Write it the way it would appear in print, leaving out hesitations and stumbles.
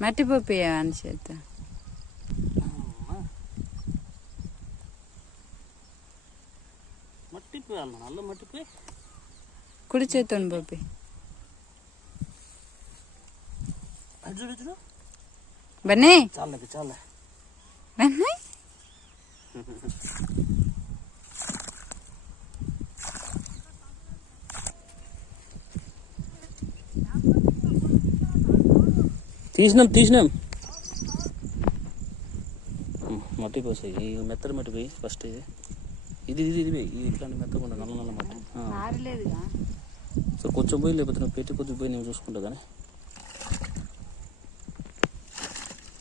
మట్టి పప్పు అని చేత కుడి చేతోని పప్పి బన్నీ బన్నీ తీసినాం మట్టి పోసాయి ఈ మెత్తడి మట్టి పోయి ఫస్ట్ ఇది ఇది ఇట్లాంటి మెత్తకుండా నల్ల మట్టి సో కొంచెం పోయి లేకపోతే నువ్వు పెట్టి కొంచెం పోయి నేను చూసుకుంటా కానీ